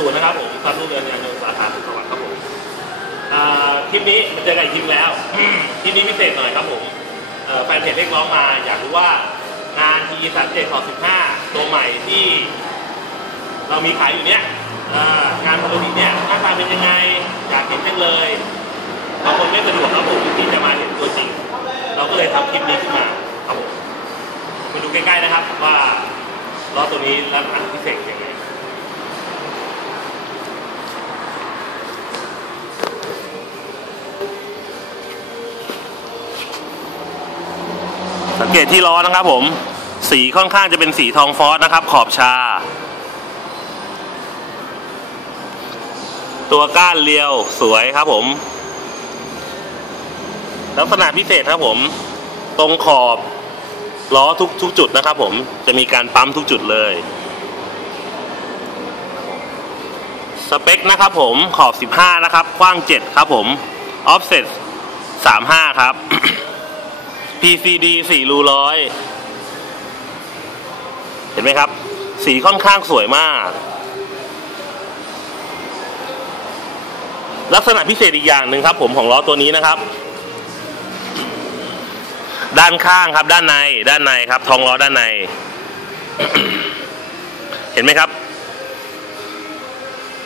ศูนย์นะครับผมซับลูกเรือนยานยนต์สาขาสุขสวัสดิ์ครับผมอ่าคลิปนี้มันเจอกันอีกคลิปแล้วคลิปนี้พิเศษหน่อยครับผมเอ่อแฟนเพจเรียกร้องมา อยากรู้ว่างาน T 3 7ขอ15ตัวใหม่ที่ เรามีขายอยู่เนี้ยอ่างานผลิตเนี่ยหน้าตาเป็นยังไง อยากเห็นจังเลยบางคนไม่สะดวกครับผมที่จะมาเห็นตัวจริง เราก็เลยทำคลิปนี้ขึ้นมาครับผมมาดูใกล้ๆนะครับ ว่าล้อตัวนี้ลักษณะพิเศษยังไง สังเกตที่ล้อนะครับผม สีค่อนข้างจะเป็นสีทองฟอสนะครับ ขอบชา ตัวก้านเรียวสวยครับผม ลักษณะพิเศษครับผม ตรงขอบล้อทุกทุกจุดนะครับผมจะมีการปั๊มทุกจุดเลย สเปคนะครับผมขอบ 15 นะครับกว้าง 7 ครับผม offset 35 ครับ PCD 4รูร้อยเห็นไหมครับ สีค่อนข้างสวยมาก ลักษณะพิเศษอีกอย่างหนึ่งครับ ผมของล้อตัวนี้นะครับ ด้านข้างครับ ด้านในด้านในครับ ทองล้อด้านใน เห็นไหมครับ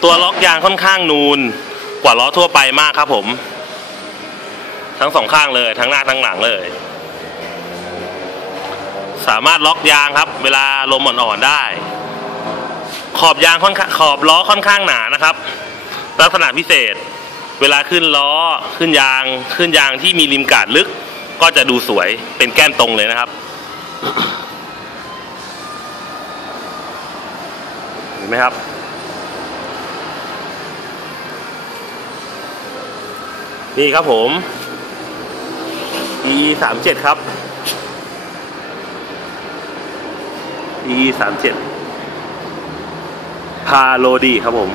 ตัวล็อกยางค่อนข้างนูนกว่าล้อทั่วไปมากครับผม ทั้งสองข้างเลย ทั้งหน้าทั้งหลังเลย สามารถล็อกยางครับ เวลาลมอ่อนๆได้ ขอบยางค่อนข้างขอบล้อค่อนข้างหนานะครับ ลักษณะพิเศษ เวลาขึ้นล้อขึ้นยางขึ้นยางที่มีริมกาดลึก ก็จะดูสวยเป็นแก้นตรงเลยนะครับเห็นไหมครับนี่ครับผม e สามเจ็ดครับ e สามเจ็ดพาโลดีครับผม